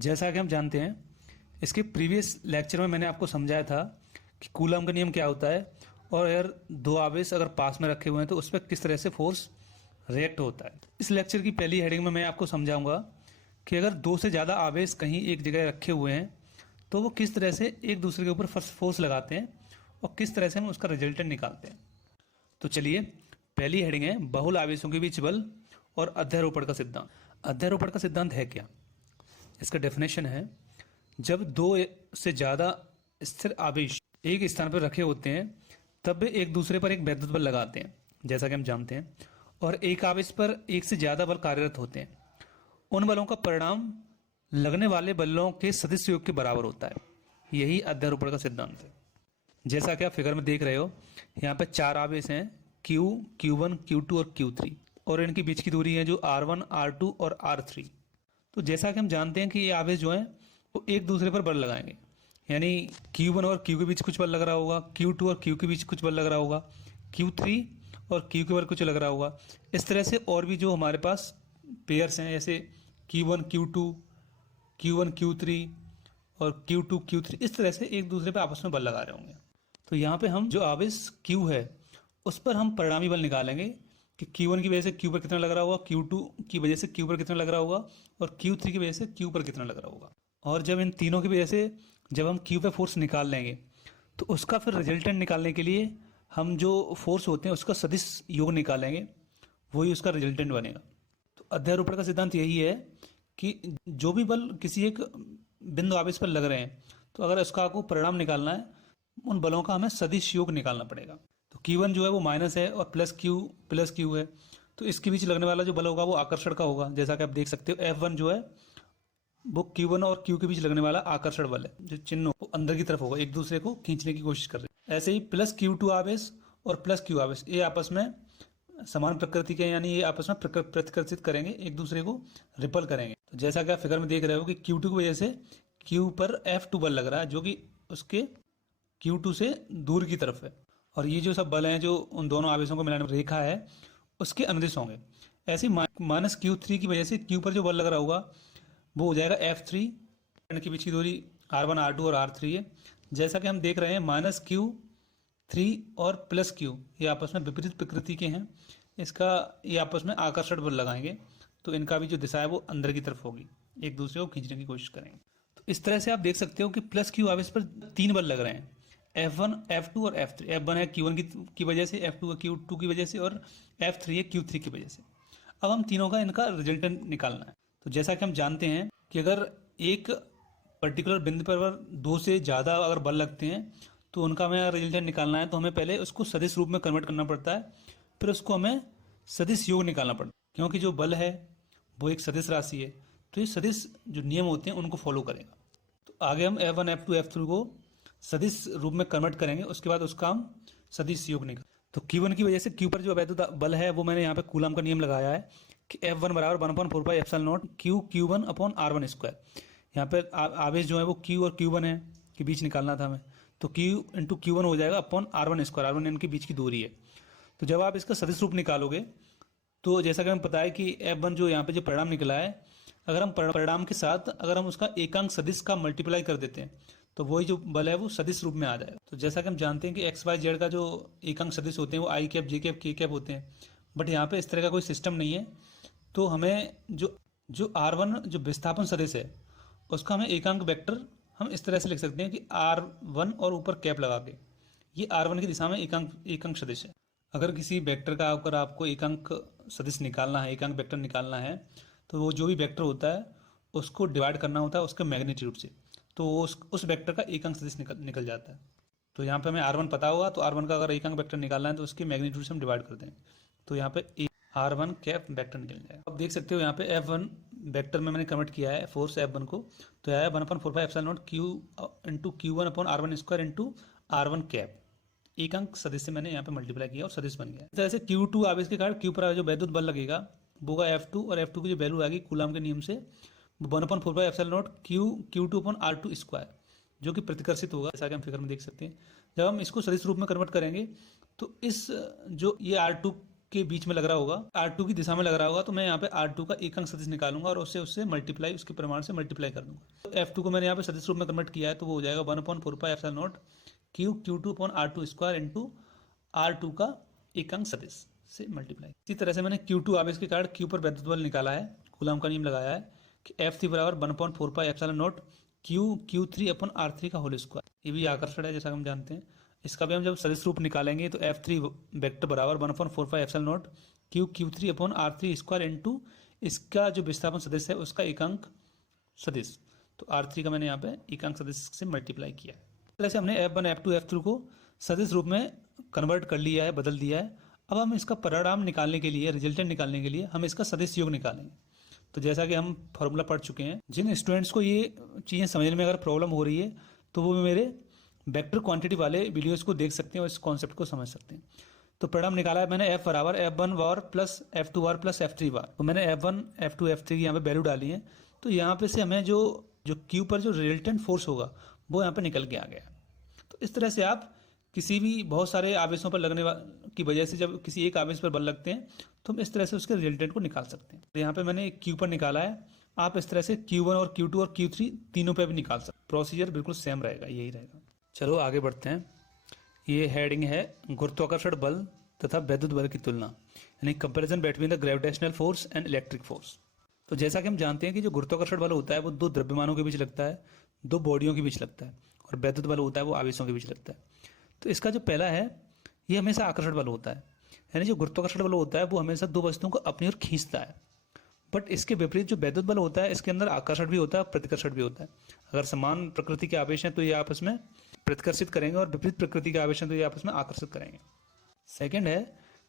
जैसा कि हम जानते हैं, इसके प्रीवियस लेक्चर में मैंने आपको समझाया था कि कूलम का नियम क्या होता है और अगर दो आवेश अगर पास में रखे हुए हैं तो उस पर किस तरह से फोर्स रिएक्ट होता है। इस लेक्चर की पहली हेडिंग में मैं आपको समझाऊंगा कि अगर दो से ज़्यादा आवेश कहीं एक जगह रखे हुए हैं तो वो किस तरह से एक दूसरे के ऊपर फोर्स लगाते हैं और किस तरह से हम उसका रिजल्टेंट निकालते हैं। तो चलिए, पहली हेडिंग है बहुल आवेशों के बीच बल और अध्यारोपण का सिद्धांत। अध्यारोपण का सिद्धांत है क्या? इसका डेफिनेशन है, जब दो से ज़्यादा स्थिर आवेश एक स्थान पर रखे होते हैं तब वे एक दूसरे पर एक वैद्युत बल लगाते हैं, जैसा कि हम जानते हैं, और एक आवेश पर एक से ज़्यादा बल कार्यरत होते हैं। उन बलों का परिणाम लगने वाले बलों के सदिश योग के बराबर होता है। यही अध्यारोपण का सिद्धांत है। जैसा कि आप फिगर में देख रहे हो, यहाँ पे चार आवेश हैं, Q, Q1, Q2 और Q3, और इनके बीच की दूरी है जो R1, R2 और R3। तो जैसा कि हम जानते हैं कि ये आवेश जो हैं वो एक दूसरे पर बल लगाएंगे, यानी Q1 और Q के बीच कुछ बल लग रहा होगा, Q2 और Q के बीच कुछ बल लग रहा होगा, Q3 और Q के ऊपर कुछ लग रहा होगा। इस तरह से और भी जो हमारे पास पेयर्स हैं, जैसे Q1, Q2, Q1, Q3 और Q2, Q3, इस तरह से एक दूसरे पर आपस में बल लगा रहे होंगे। तो यहाँ पे हम जो आवेश Q है उस पर हम परिणामी बल निकालेंगे कि Q1 की वजह से Q पर कितना लग रहा होगा, Q2 की वजह से Q पर कितना लग रहा होगा और Q3 की वजह से Q पर कितना लग रहा होगा। और जब इन तीनों की वजह से जब हम Q पे फोर्स निकाल लेंगे तो उसका फिर रिजल्टेंट निकालने के लिए हम जो फोर्स होते हैं उसका सदिश योग निकालेंगे, वही उसका रिजल्टेंट बनेगा। तो अध्यारोपण का सिद्धांत यही है कि जो भी बल किसी एक बिंदु आवेश पर लग रहे हैं तो अगर उसका आपको परिणाम निकालना है, उन बलों का हमें सदिश योग निकालना पड़ेगा। तो Q1 जो है वो माइनस है और प्लस Q है, तो इसके बीच लगने वाला जो बल होगा वो आकर्षण का होगा। जैसा कि आप देख सकते हो, F1 जो है वो Q1 और Q के बीच लगने वाला आकर्षण बल है, जो चिन्ह वो अंदर की तरफ होगा, एक दूसरे को खींचने की कोशिश कर रहे हैं। ऐसे ही प्लस Q2 आवेश और प्लस Q आवेश ये आपस में समान प्रकृति के, यानी ये आपस में प्रतिकर्षित करेंगे, एक दूसरे को रिपल करेंगे। तो जैसा कि आप फिगर में देख रहे हो कि Q2 की वजह से Q पर F2 बल लग रहा है जो कि उसके Q2 से दूर की तरफ है, और ये जो सब बल हैं जो उन दोनों आवेशों को मिलाने में रेखा है उसके अनुदिश होंगे। ऐसे माइनस Q3 की वजह से Q पर जो बल लग रहा होगा वो हो जाएगा F3। इनके बीच की दूरी R1, R2 और R3 है। जैसा कि हम देख रहे हैं, माइनस Q3 और प्लस Q ये आपस में विपरीत प्रकृति के हैं, इसका ये आपस में आकर्षण बल लगाएंगे, तो इनका भी जो दिशा है वो अंदर की तरफ होगी, एक दूसरे को खींचने की कोशिश करेंगे। तो इस तरह से आप देख सकते हो कि प्लस Q आवेश पर तीन बल लग रहे हैं, F1, F2 और F3। F1 है Q1 की वजह से, F2 है Q2 की वजह से और F3 है Q3 की वजह से। अब हम तीनों का इनका रिजल्टेंट निकालना है। तो जैसा कि हम जानते हैं कि अगर एक पर्टिकुलर बिंदु पर दो से ज़्यादा अगर बल लगते हैं तो उनका हमें रिजल्टेंट निकालना है, तो हमें पहले उसको सदिश रूप में कन्वर्ट करना पड़ता है, फिर उसको हमें सदिश योग निकालना पड़ता है, क्योंकि जो बल है वो एक सदिश राशि है, तो ये सदिश जो नियम होते हैं उनको फॉलो करेगा। तो आगे हम F1, F2, F3 को सदिश रूप में कन्वर्ट करेंगे, उसके बाद उसका हम सदिश योग निकाल। तो Q1 की वजह से Q पर जो वैद्युत बल है वो मैंने यहाँ पे कूलम का नियम लगाया है कि F1 बराबर 1/4πε0 Q1 अपॉन R1 स्क्वायर। यहाँ पे आवेश जो है वो Q और Q1 है के बीच निकालना था हमें, तो Q इंटू Q1 हो जाएगा अपॉन R1 स्क्वायर। R1 इनके बीच की दूरी है। तो जब आप इसका सदिश रूप निकालोगे तो जैसा कि हमें पता है कि F1 जो यहाँ पे जो परिणाम निकला है, अगर हम परिणाम के साथ अगर हम उसका एकांक सदिश का मल्टीप्लाई कर देते हैं तो वही जो बल है वो सदिश रूप में आ जाएगा। तो जैसा कि हम जानते हैं कि एक्स वाई जेड का जो एकांक सदिश होते हैं वो आई कैप, जे कैप, के कैप होते हैं, बट यहाँ पे इस तरह का कोई सिस्टम नहीं है। तो हमें जो R1 जो विस्थापन सदिश है उसका हमें एकांक वेक्टर हम इस तरह से लिख सकते हैं कि R1 और ऊपर कैप लगा के, ये R1 की दिशा में एकांक सदिश है। अगर किसी वेक्टर का अगर आपको एकांक सदिश निकालना है, एकांक वेक्टर निकालना है, तो वो जो भी वेक्टर होता है उसको डिवाइड करना होता है उसके मैग्नीट्यूड से, तो उस वेक्टर का एकांक सदिश निकल जाता है। तो यहाँ पे हमें R1 पता होगा, तो R1 का अगर एकांक वेक्टर निकालना है तो उसके मैग्नीट्यूड से हम डिवाइड कर देंगे, तो यहाँ पे R1 कैप वेक्टर निकल जाएगा। अब देख सकते हो यहाँ पे F1 वेक्टर में मैंने कन्वर्ट किया है फोर्स F1 को, तो आया 1/4πε0 Q into Q1 upon R1 square into R1 cap. एकांक सदिश से मैंने यहाँ पे मल्टीप्लाई किया और सदिश बन गया। इस तरह से Q2 आवेश के कारण Q पर जो वैद्युत बल लगेगा वो होगा F2, और F2 की जो वैल्यू आएगी कूलम के नियम से 1/4πε0 Q2 अपॉन R2 स्क्वायर, जो कि प्रतिकर्षित होगा, जैसा कि हम फिगर में देख सकते हैं। जब हम इसको सदिश रूप में कन्वर्ट करेंगे तो इस जो ये R2 के बीच में लग रहा होगा, R2 की दिशा में लग रहा होगा, तो मैं यहाँ पे R2 का एक अंक सदिश निकालूंगा और उससे मल्टीप्लाई, उसके परिमाण से मल्टीप्लाई कर दूंगा। तो F2 को मैंने यहाँ पे सदिश रूप में कन्वर्ट किया है, तो वो हो जाएगा 1/4πε0 क्यूब Q2/R2² इंटू R2 का एक अंक सदिश से मल्टीप्लाई। इसी तरह से मैंने Q2 आवेश के कारण Q पर वैद्युत बल निकाला है, कूलम का नियम लगाया है कि F3 बराबर 1/4πε0 Q3/R3 का होल स्क्वायर। ये भी आकर्षण है जैसा हम जानते हैं। इसका भी हम जब सदिश रूप निकालेंगे तो F3 वेक्टर बराबर 1/4πε0 Q3/R3² इंटू इसका जो विस्थापन सदिश है उसका एकांक सदिश, तो R3 का मैंने यहाँ पे एकांक सदिश से मल्टीप्लाई किया है। इस तरह से हमने F1 F2 F3 को सदिश रूप में कन्वर्ट कर लिया है, बदल दिया है। अब हम इसका परिणाम निकालने के लिए, रिजल्टेंट निकालने के लिए हम इसका सदिश योग निकालेंगे। तो जैसा कि हम फॉर्मूला पढ़ चुके हैं, जिन स्टूडेंट्स को ये चीज़ें समझने में अगर प्रॉब्लम हो रही है तो वो मेरे वेक्टर क्वांटिटी वाले वीडियोस को देख सकते हैं और इस कॉन्सेप्ट को समझ सकते हैं। तो परिणाम निकाला है मैंने F बराबर F1 बार प्लस F2 बार प्लस F3 बार। तो मैंने F1 F2 F3 की यहाँ पे वैल्यू डाली है, तो यहाँ पे से हमें जो Q पर जो रिजल्टेंट फोर्स होगा वो यहाँ पे निकल के आ गया। तो इस तरह से आप किसी भी बहुत सारे आवेशों पर लगने की वजह से जब किसी एक आवेश पर बल लगते हैं तो हम इस तरह से उसके रिजल्टेंट को निकाल सकते हैं। तो यहाँ पे मैंने Q पर निकाला है, आप इस तरह से Q1 और Q2 और Q3 तीनों पे भी निकाल सकते हैं। प्रोसीजर बिल्कुल सेम रहेगा, यही रहेगा। चलो आगे बढ़ते हैं। ये हेडिंग है गुरुत्वाकर्षण बल तथा वैद्युत बल की तुलना, यानी comparison between the gravitational force and electric force. तो जैसा कि हम जानते हैं कि जो गुरुत्वाकर्षण बल होता है वो दो द्रव्यमानों के बीच लगता है, दो बॉडियों के बीच लगता है, और वैद्युत बल होता है वो आवेशों के बीच लगता है। तो इसका जो पहला है ये हमेशा आकर्षण बल होता है, यानी जो गुरुत्वाकर्षण बल होता है वो हमेशा दो वस्तुओं को अपनी ओर खींचता है। बट इसके विपरीत जो वैद्युत बल होता है इसके अंदर आकर्षण भी होता है, प्रतिकर्षण भी होता है। अगर समान प्रकृति के आवेश हैं तो ये आपस में प्रतिकर्षित करेंगे और विपरीत प्रकृति के आवेश हैं तो ये आपस में आकर्षित करेंगे। सेकंड है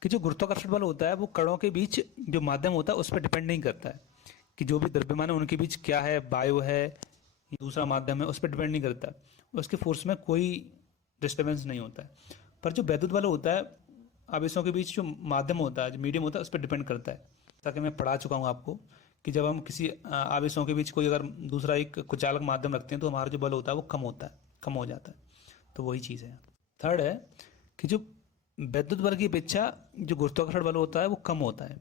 कि जो गुरुत्वाकर्षण बल होता है वो कणों के बीच जो माध्यम होता है उस पर डिपेंड नहीं करता है कि जो भी द्रव्यमान है उनके बीच क्या है, वायु है, दूसरा माध्यम है, उस पर डिपेंड नहीं करता है। उसके फोर्स में कोई डिस्टर्बेंस नहीं होता है। पर जो वैद्युत बल होता है आवेशों के बीच जो माध्यम होता है, जो मीडियम होता है, उस पर डिपेंड करता है। ताकि मैं पढ़ा चुका हूँ आपको कि जब हम किसी आवेशों के बीच कोई अगर दूसरा एक कुचालक माध्यम रखते हैं तो हमारा जो बल होता है वो कम होता है, कम हो जाता है। तो वही चीज़ है। थर्ड है कि जो वैद्युत बल की अपेक्षा जो गुरुत्वाकर्षण बल होता है वो कम होता है,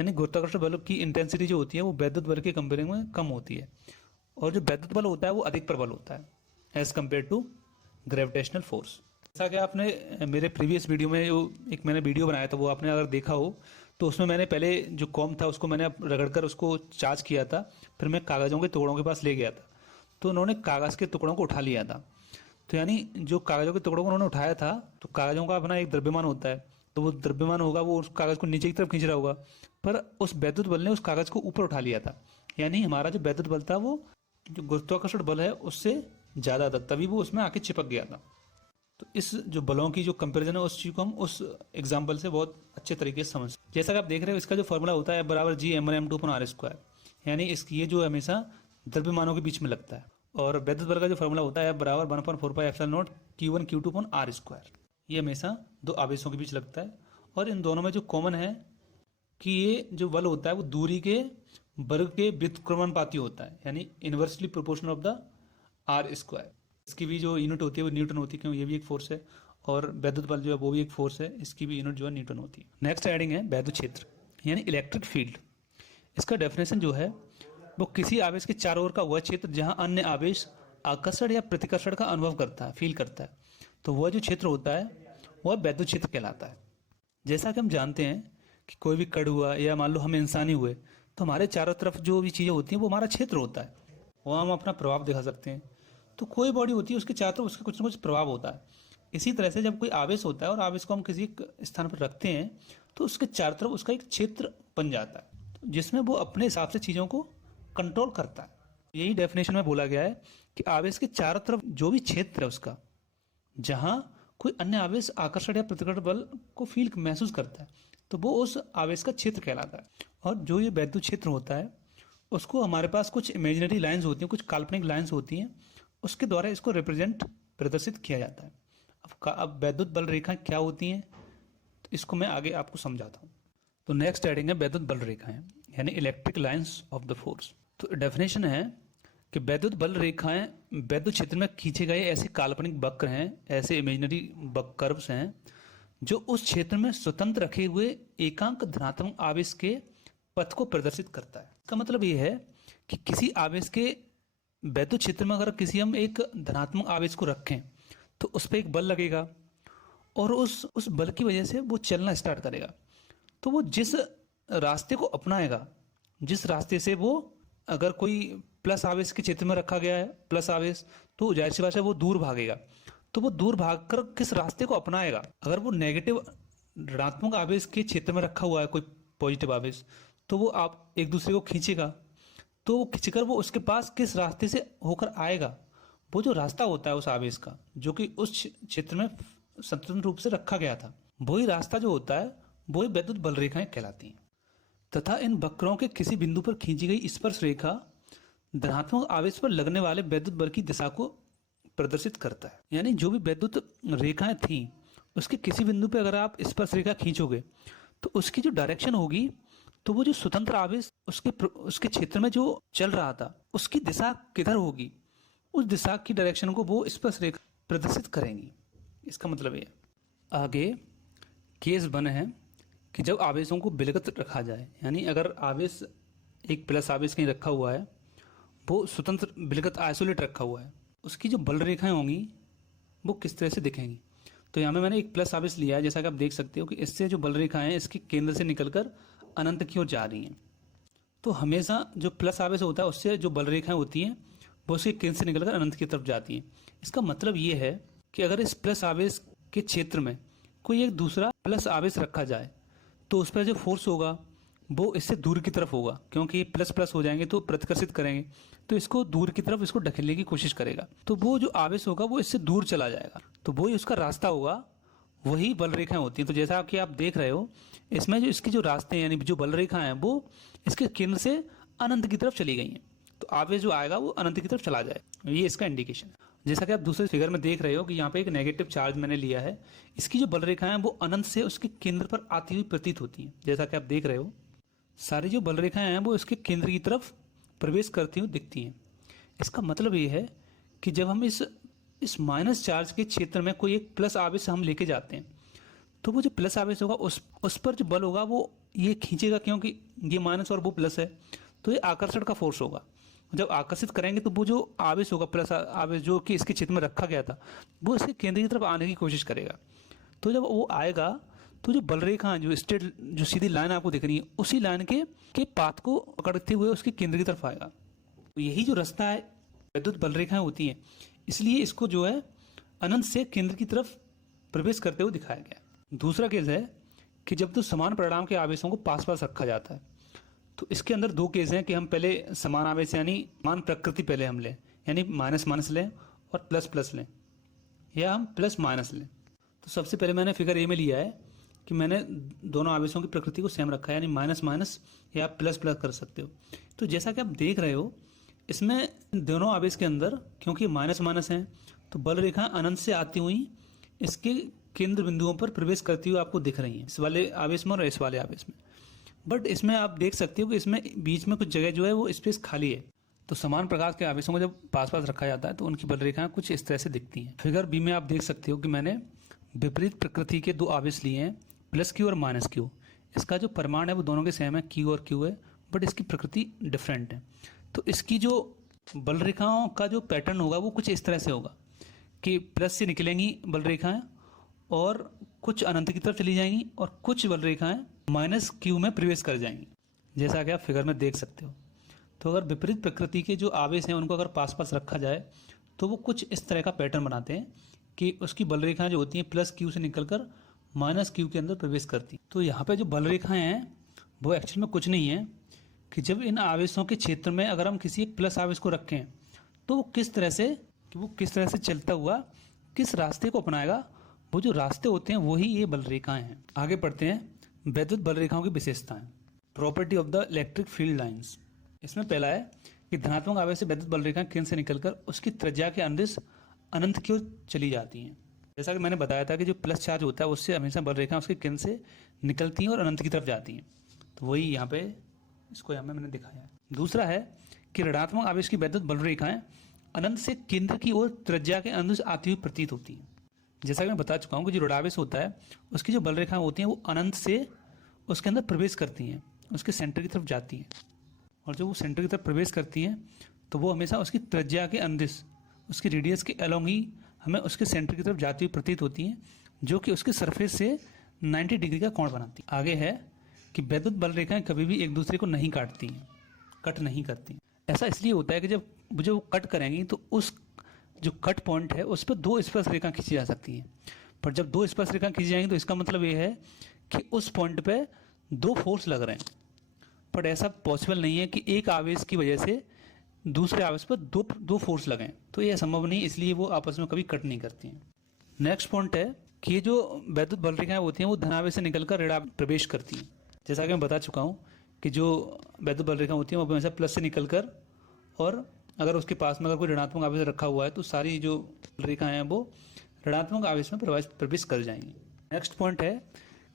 यानी गुरुत्वाकर्षण बल की इंटेंसिटी जो होती है वो वैद्युत बल के कंपेयरिंग में कम होती है, और जो वैद्युत बल होता है वो अधिक प्रबल होता है as compare to gravitational force. जैसा कि आपने मेरे प्रीवियस वीडियो में एक मैंने वीडियो बनाया था वो आपने अगर देखा हो तो उसमें मैंने पहले जो कॉम था उसको मैंने रगड़कर उसको चार्ज किया था, फिर मैं कागज़ों के टुकड़ों के पास ले गया था तो उन्होंने कागज़ के टुकड़ों को उठा लिया था। तो यानी जो कागज़ों के टुकड़ों को उन्होंने उठाया था तो कागज़ों का अपना एक द्रव्यमान होता है, तो वो द्रव्यमान होगा वो उस कागज़ को नीचे की तरफ खींच रहा होगा, पर उस वैद्युत बल ने उस कागज़ को ऊपर उठा लिया था। यानी हमारा जो वैद्युत बल था वो जो गुरुत्वाकर्षण बल है उससे ज़्यादा था, तभी वो उसमें आके चिपक गया था। तो इस जो बलों की जो कंपैरिजन है उस चीज़ को हम उस एग्जाम्पल से बहुत अच्छे तरीके से समझ। जैसा कि आप देख रहे हो इसका जो फॉर्मूला होता है बराबर G(m1m2/r²), यानी इसकी ये जो हमेशा द्रव्यमानों के बीच में लगता है। और वैद्युत बल का जो फॉर्मूला होता है बराबर 1/4πε0 Q1 Q2/r², ये हमेशा दो आवेशों के बीच लगता है। और इन दोनों में जो कॉमन है कि ये जो बल होता है वो दूरी के वर्ग के व्युत्क्रमानुपाती होता है, यानी inversely proportional of the r²। इसकी भी जो यूनिट होती है वो न्यूटन होती है, क्योंकि ये भी एक फोर्स है, और वैद्युत बल जो है वो भी एक फोर्स है, इसकी भी यूनिट जो है न्यूटन होती है। नेक्स्ट हेडिंग है वैद्युत क्षेत्र यानी इलेक्ट्रिक फील्ड। इसका डेफिनेशन जो है वो किसी आवेश के चारों ओर का वह क्षेत्र जहां अन्य आवेश आकर्षण या प्रतिकर्षण का अनुभव करता है, फील करता है, तो वह जो क्षेत्र होता है वह वैद्युत क्षेत्र कहलाता है। जैसा कि हम जानते हैं कि कोई भी कण हुआ या मान लो हम इंसान ही हुए तो हमारे चारों तरफ जो भी चीज़ें होती हैं वो हमारा क्षेत्र होता है, वहाँ हम अपना प्रभाव दिखा सकते हैं। तो कोई बॉडी होती है उसके चारों तरफ उसका कुछ ना कुछ प्रभाव होता है। इसी तरह से जब कोई आवेश होता है और आवेश को हम किसी स्थान पर रखते हैं तो उसके चारों तरफ उसका एक क्षेत्र बन जाता है जिसमें वो अपने हिसाब से चीज़ों को कंट्रोल करता है। यही डेफिनेशन में बोला गया है कि आवेश के चारों तरफ जो भी क्षेत्र है उसका जहाँ कोई अन्य आवेश आकर्षण या प्रतिकर्षण बल को फील महसूस करता है तो वो उस आवेश का क्षेत्र कहलाता है। और जो ये वैद्युत क्षेत्र होता है उसको हमारे पास कुछ इमेजिनरी लाइंस होती हैं, कुछ काल्पनिक लाइंस होती हैं, उसके द्वारा इसको रिप्रेजेंट प्रदर्शित किया जाता है। अब वैद्युत बल रेखाएं क्या होती हैं तो इसको मैं आगे आपको समझाता हूँ। तो नेक्स्ट हेडिंग है वैद्युत बल रेखाएं यानी electric lines of the force. तो डेफिनेशन है कि वैद्युत बल रेखाएं वैद्युत क्षेत्र में खींचे गए ऐसे काल्पनिक वक्र हैं, ऐसे इमेजिनरी कर्व्स हैं जो उस क्षेत्र में स्वतंत्र रखे हुए एकांक धनात्मक आवेश के पथ को प्रदर्शित करता है। इसका मतलब ये है कि किसी आवेश के वैद्युत क्षेत्र में अगर किसी हम एक धनात्मक आवेश को रखें तो उस पर एक बल लगेगा और उस बल की वजह से वो चलना स्टार्ट करेगा। तो वो जिस रास्ते को अपनाएगा, जिस रास्ते से वो, अगर कोई प्लस आवेश के क्षेत्र में रखा गया है प्लस आवेश, तो जाहिर सी बात है वो दूर भागेगा। तो वो दूर भागकर किस रास्ते को अपनाएगा, अगर वो नेगेटिव ऋणात्मक आवेश के क्षेत्र में रखा हुआ है कोई पॉजिटिव आवेश, तो वो आप एक दूसरे को खींचेगा। तो वो खींचकर वो उसके पास किस रास्ते से होकर आएगा, वो जो रास्ता होता है उस आवेश का जो कि उस क्षेत्र में स्वतंत्र रूप से रखा गया था, वही रास्ता जो होता है वही वैद्युत बल रेखाएं कहलाती हैं। तथा इन वक्रों के किसी बिंदु पर खींची गई स्पर्श रेखा धनात्मक आवेश पर लगने वाले वैद्युत बल की दिशा को प्रदर्शित करता है। यानी जो भी वैद्युत रेखाएं थी उसके किसी बिंदु पर अगर आप स्पर्श रेखा खींचोगे तो उसकी जो डायरेक्शन होगी, तो वो जो स्वतंत्र आवेश उसके क्षेत्र में जो चल रहा था उसकी दिशा किधर होगी, उस दिशा की डायरेक्शन को वो स्पर्श रेखा प्रदर्शित करेंगी। इसका मतलब ये आगे केस बने हैं कि जब आवेशों को विलगत रखा जाए, यानी अगर आवेश एक प्लस आवेश कहीं रखा हुआ है, वो स्वतंत्र विलगत आइसोलेट रखा हुआ है, उसकी जो बल रेखाएं होंगी वो किस तरह से दिखेंगी। तो यहाँ में मैंने एक प्लस आवेश लिया है, जैसा कि आप देख सकते हो कि इससे जो बल रेखाएं हैं इसके केंद्र से निकलकर अनंत की ओर जा रही हैं। तो हमेशा जो प्लस आवेश होता है उससे जो बल रेखाएं होती हैं वो उसके केंद्र से निकलकर अनंत की तरफ जाती हैं। इसका मतलब ये है कि अगर इस प्लस आवेश के क्षेत्र में कोई एक दूसरा प्लस आवेश रखा जाए तो उस पर जो फोर्स होगा वो इससे दूर की तरफ होगा, क्योंकि प्लस प्लस हो जाएंगे तो प्रतिकर्षित करेंगे, तो इसको दूर की तरफ इसको ढकेलने की कोशिश करेगा। तो वो जो आवेश होगा वो इससे दूर चला जाएगा, तो वही उसका रास्ता होगा, वही बल रेखाएं होती हैं। तो जैसा कि आप देख रहे हो इसमें जो इसकी जो रास्ते हैं यानी जो बल रेखाएं हैं वो इसके केंद्र से अनंत की तरफ चली गई हैं। तो आवेश जो आएगा वो अनंत की तरफ चला जाए, ये इसका इंडिकेशन है। जैसा कि आप दूसरे फिगर में देख रहे हो कि यहाँ पे एक नेगेटिव चार्ज मैंने लिया है, इसकी जो बल रेखाएं हैं वो अनंत से उसके केंद्र पर आती हुई प्रतीत होती हैं। जैसा कि आप देख रहे हो सारी जो बल रेखाएं हैं वो इसके केंद्र की तरफ प्रवेश करती हुई दिखती हैं। इसका मतलब ये है कि जब हम इस माइनस चार्ज के क्षेत्र में कोई एक प्लस आवेश हम लेके जाते हैं तो वो जो प्लस आवेश होगा उस पर जो बल होगा वो ये खींचेगा, क्योंकि ये माइनस और वो प्लस है, तो ये आकर्षण का फोर्स होगा। जब आकर्षित करेंगे तो वो जो आवेश होगा प्लस आवेश जो कि इसके क्षेत्र में रखा गया था वो इसके केंद्र की तरफ आने की कोशिश करेगा। तो जब वो आएगा तो जो बल रेखा जो स्ट्रेट जो सीधी लाइन आपको दिख रही है उसी लाइन के पाथ को पकड़ते हुए उसके केंद्र की तरफ आएगा। तो यही जो रास्ता है विद्युत बल रेखाएं होती हैं, इसलिए इसको जो है अनंत से केंद्र की तरफ प्रवेश करते हुए दिखाया गया। दूसरा केस है कि जब तो समान परिणाम के आवेशों को पास पास रखा जाता है, तो इसके अंदर दो केस हैं कि हम पहले समान आवेश यानी समान प्रकृति पहले हम लें, यानी माइनस माइनस लें और प्लस प्लस लें, या हम प्लस माइनस लें। तो सबसे पहले मैंने फिगर ए में लिया है कि मैंने दोनों आवेशों की प्रकृति को सेम रखा है, यानी माइनस माइनस या आप प्लस प्लस कर सकते हो। तो जैसा कि आप देख रहे हो इसमें दोनों आवेश के अंदर क्योंकि माइनस माइनस हैं तो बल रेखा अनंत से आती हुई इसके केंद्र बिंदुओं पर प्रवेश करती हुई आपको दिख रही हैं, इस वाले आवेश में और इस वाले आवेश में। बट इसमें आप देख सकते हो कि इसमें बीच में कुछ जगह जो है वो स्पेस खाली है। तो समान प्रकार के आवेशों को जब पास पास रखा जाता है तो उनकी बल रेखाएं कुछ इस तरह से दिखती हैं। फिगर बी में आप देख सकते हो कि मैंने विपरीत प्रकृति के दो आवेश लिए हैं, प्लस क्यू और माइनस क्यू। इसका जो परिमाण है वो दोनों के सेम है, क्यू और क्यू है, बट इसकी प्रकृति डिफरेंट है। तो इसकी जो बल रेखाओं का जो पैटर्न होगा वो कुछ इस तरह से होगा कि प्लस से निकलेंगी बल रेखाएं और कुछ अनंत की तरफ चली जाएंगी और कुछ बल रेखाएं माइनस क्यू में प्रवेश कर जाएंगी, जैसा कि आप फिगर में देख सकते हो। तो अगर विपरीत प्रकृति के जो आवेश हैं उनको अगर पास पास रखा जाए तो वो कुछ इस तरह का पैटर्न बनाते हैं कि उसकी बल रेखाएं जो होती हैं प्लस क्यू से निकलकर माइनस क्यू के अंदर प्रवेश करती। तो यहाँ पे जो बल रेखाएं हैं वो एक्चुअल में कुछ नहीं है कि जब इन आवेशों के क्षेत्र में अगर हम किसी एक प्लस आवेश को रखें तो वो किस तरह से चलता हुआ किस रास्ते को अपनाएगा, वो जो रास्ते होते हैं वही ये बल रेखाएं हैं। आगे पढ़ते हैं वैद्युत बल रेखाओं की विशेषताएं, property of the electric field lines. इसमें पहला है कि धनात्मक आवेश से वैद्युत बल रेखाएं केंद्र से निकलकर उसकी त्रिज्या के अनुदिश अनंत की ओर चली जाती हैं। जैसा कि मैंने बताया था कि जो प्लस चार्ज होता है उससे हमेशा बल रेखाएं उसके केंद्र से निकलती हैं और अनंत की तरफ जाती हैं। तो वही यहाँ पे इसको यहाँ पे मैंने दिखाया है। दूसरा है कि ऋणात्मक आवेश की वैद्युत बल रेखाएं अनंत से केंद्र की ओर त्रिज्या के अनुदिश आती हुई प्रतीत होती हैं। जैसा कि मैं बता चुका हूँ कि जो ऋणावेश होता है उसकी जो बल रेखाएं होती हैं वो अनंत से उसके अंदर प्रवेश करती हैं, उसके सेंटर की तरफ जाती हैं, और जब वो सेंटर की तरफ प्रवेश करती हैं तो वो हमेशा उसकी त्रिज्या के अंदिश, उसकी रेडियस के अलोंग ही हमें उसके सेंटर की तरफ जाती हुई प्रतीत होती हैं, जो कि उसके सरफेस से 90 डिग्री का कोण बनाती है। आगे है कि वैद्युत बल रेखाएं कभी भी एक दूसरे को नहीं काटती हैं, कट नहीं करती। ऐसा इसलिए होता है कि जब वो कट करेंगी तो उस जो कट पॉइंट है उस पर दो स्पर्श रेखा खींची जा सकती हैं, पर जब दो स्पर्श रेखा खींची जाएंगी तो इसका मतलब ये है कि उस पॉइंट पे दो फोर्स लग रहे हैं, पर ऐसा पॉसिबल नहीं है कि एक आवेश की वजह से दूसरे आवेश पर दो फोर्स लगें, तो यह संभव नहीं, इसलिए वो आपस में कभी कट नहीं करती हैं। नेक्स्ट पॉइंट है कि ये जो वैद्युत बल रेखाएं होती हैं वो धनावेश से निकलकर ऋणावेश प्रवेश करती हैं। जैसा कि मैं बता चुका हूँ कि जो वैद्युत बल रेखाएं होती हैं वो हमेशा प्लस से निकलकर, और अगर उसके पास में अगर कोई ऋणात्मक आवेश रखा हुआ है तो सारी जो रेखाएं हैं वो ऋणात्मक आवेश में प्रवेश कर जाएंगी। नेक्स्ट पॉइंट है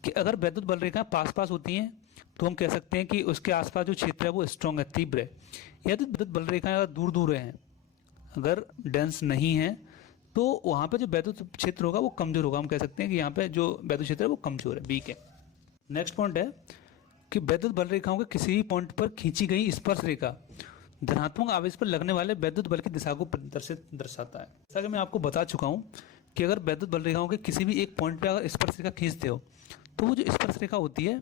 कि अगर वैद्युत बल रेखाएं पास पास होती हैं तो हम कह सकते हैं कि उसके आसपास जो क्षेत्र है वो स्ट्रॉन्ग है, तीव्र है। यदि वैद्युत बल रेखाएं अगर दूर दूर हैं, अगर डेंस नहीं है, तो वहाँ पे जो वैद्युत क्षेत्र होगा वो कमजोर होगा। हम कह सकते हैं कि यहाँ पे जो वैद्युत क्षेत्र है वो कमजोर है, वीक है। नेक्स्ट पॉइंट है कि वैद्युत बल रेखाओं के किसी भी पॉइंट पर खींची गई स्पर्श रेखा धनात्मक आवेश पर लगने वाले वैद्युत बल की दिशा को दर्शाता है। जैसा कि मैं आपको बता चुका हूँ कि अगर वैद्युत बल रेखाओं के किसी भी एक पॉइंट पर अगर स्पर्श रेखा खींचते हो तो वो जो स्पर्श रेखा होती है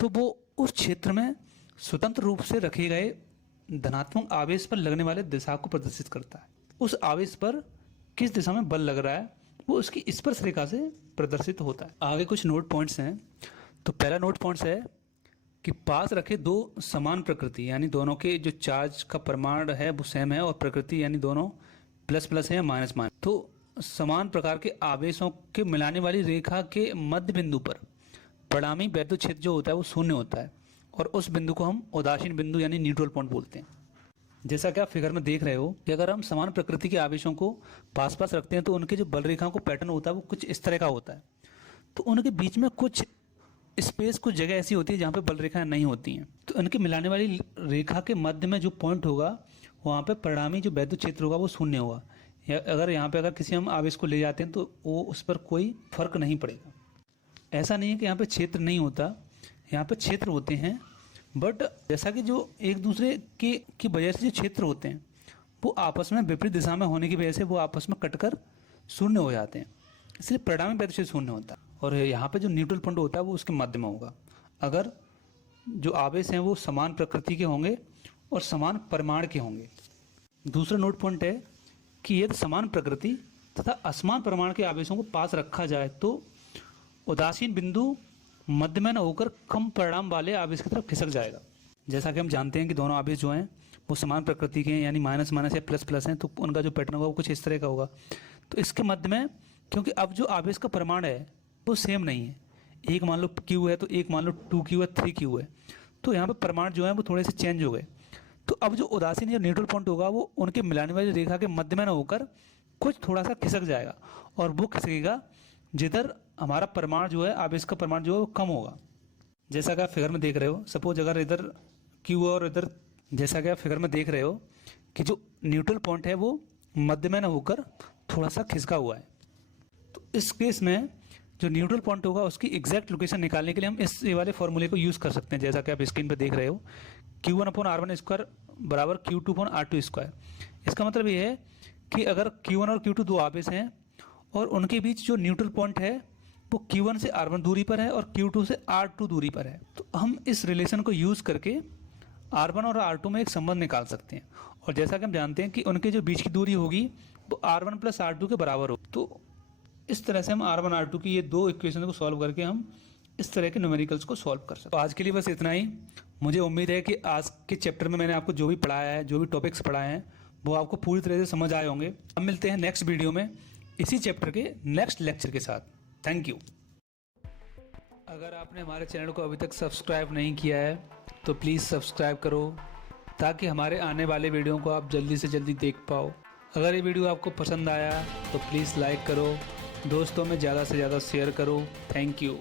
तो वो उस क्षेत्र में स्वतंत्र रूप से रखे गए धनात्मक आवेश पर लगने वाले दिशा को प्रदर्शित करता है। उस आवेश पर किस दिशा में बल लग रहा है वो उसकी स्पर्श रेखा से प्रदर्शित होता है। आगे कुछ नोट पॉइंट्स हैं। तो पहला नोट पॉइंट्स है कि पास रखे दो समान प्रकृति यानी दोनों के जो चार्ज का परिमाण है वो सेम है, और प्रकृति यानी दोनों प्लस प्लस है या माइनस माइनस, तो समान प्रकार के आवेशों के मिलाने वाली रेखा के मध्य बिंदु पर परिणामी वैद्युत क्षेत्र जो होता है वो शून्य होता है, और उस बिंदु को हम उदासीन बिंदु यानी न्यूट्रल पॉइंट बोलते हैं। जैसा कि आप फिगर में देख रहे हो कि अगर हम समान प्रकृति के आवेशों को पास पास रखते हैं तो उनके जो बल रेखाओं को पैटर्न होता है वो कुछ इस तरह का होता है। तो उनके बीच में कुछ स्पेस, कुछ जगह ऐसी होती है जहाँ पे बल रेखाएं नहीं होती हैं, तो इनके मिलाने वाली रेखा के मध्य में जो पॉइंट होगा वहाँ पे परिणामी जो वैद्युत क्षेत्र होगा वो शून्य होगा। या अगर यहाँ पे अगर किसी हम आवेश को ले जाते हैं तो वो उस पर कोई फर्क नहीं पड़ेगा। ऐसा नहीं है कि यहाँ पे क्षेत्र नहीं होता, यहाँ पे क्षेत्र होते हैं, बट जैसा कि जो एक दूसरे की वजह से जो क्षेत्र होते हैं वो आपस में विपरीत दिशा में होने की वजह से वो आपस में कटकर शून्य हो जाते हैं, इसलिए परिणामी वैद्युत क्षेत्र शून्य होता है। और यहाँ पे जो न्यूट्रल पॉइंट होता है वो उसके मध्य में होगा अगर जो आवेश हैं वो समान प्रकृति के होंगे और समान परिमाण के होंगे। दूसरा नोट पॉइंट है कि यदि समान प्रकृति तथा असमान परिमाण के आवेशों को पास रखा जाए तो उदासीन बिंदु मध्य में न होकर कम परिणाम वाले आवेश की तरफ खिसक जाएगा। जैसा कि हम जानते हैं कि दोनों आवेश जो हैं वो समान प्रकृति के हैं, यानी माइनस माइनस या प्लस प्लस हैं, तो उनका जो पैटर्न होगा वो कुछ इस तरह का होगा। तो इसके मध्य में, क्योंकि अब जो आवेश का परिमाण है वो सेम नहीं है, एक मान लो Q है तो एक मान लो 2Q है, 3Q है, तो यहाँ पे परिमाण जो है वो थोड़े से चेंज हो गए। तो अब जो उदासीन या न्यूट्रल पॉइंट होगा वो उनके मिलाने वाली रेखा के मध्य में न होकर कुछ थोड़ा सा खिसक जाएगा, और वो खिसकेगा जिधर हमारा परिमाण जो है, आवेश का परिमाण जो है वो कम होगा। जैसा कि आप फिगर में देख रहे हो, सपोज अगर इधर Q और इधर, जैसा कि आप फिगर में देख रहे हो कि जो न्यूट्रल पॉइंट है वो मध्य में न होकर थोड़ा सा खिसका हुआ है। तो इस केस में जो न्यूट्रल पॉइंट होगा उसकी एग्जैक्ट लोकेशन निकालने के लिए हम इस वाले फॉर्मूले को यूज़ कर सकते हैं, जैसा कि आप स्क्रीन पर देख रहे हो, Q1/R1² बराबर Q2/R2²। इसका मतलब ये है कि अगर Q1 और Q2 दो आवेश हैं और उनके बीच जो न्यूट्रल पॉइंट है वो Q1 से R1 दूरी पर है और Q2 से R2 दूरी पर है, तो हम इस रिलेशन को यूज़ करके R1 और R2 में एक संबंध निकाल सकते हैं। और जैसा कि हम जानते हैं कि उनके जो बीच की दूरी होगी वो R1 + R2 के बराबर हो, तो इस तरह से हम R1 R2 की ये दो इक्वेशन को सॉल्व करके हम इस तरह के न्यूमेरिकल्स को सॉल्व कर सकते हैं। तो आज के लिए बस इतना ही। मुझे उम्मीद है कि आज के चैप्टर में मैंने आपको जो भी पढ़ाया है, जो भी टॉपिक्स पढ़ाए हैं, वो आपको पूरी तरह से समझ आए होंगे। हम मिलते हैं नेक्स्ट वीडियो में इसी चैप्टर के नेक्स्ट लेक्चर के साथ। Thank you. अगर आपने हमारे चैनल को अभी तक सब्सक्राइब नहीं किया है तो प्लीज़ सब्सक्राइब करो, ताकि हमारे आने वाले वीडियो को आप जल्दी से जल्दी देख पाओ। अगर ये वीडियो आपको पसंद आया तो प्लीज़ लाइक करो, दोस्तों में ज़्यादा से ज़्यादा शेयर करो। Thank you.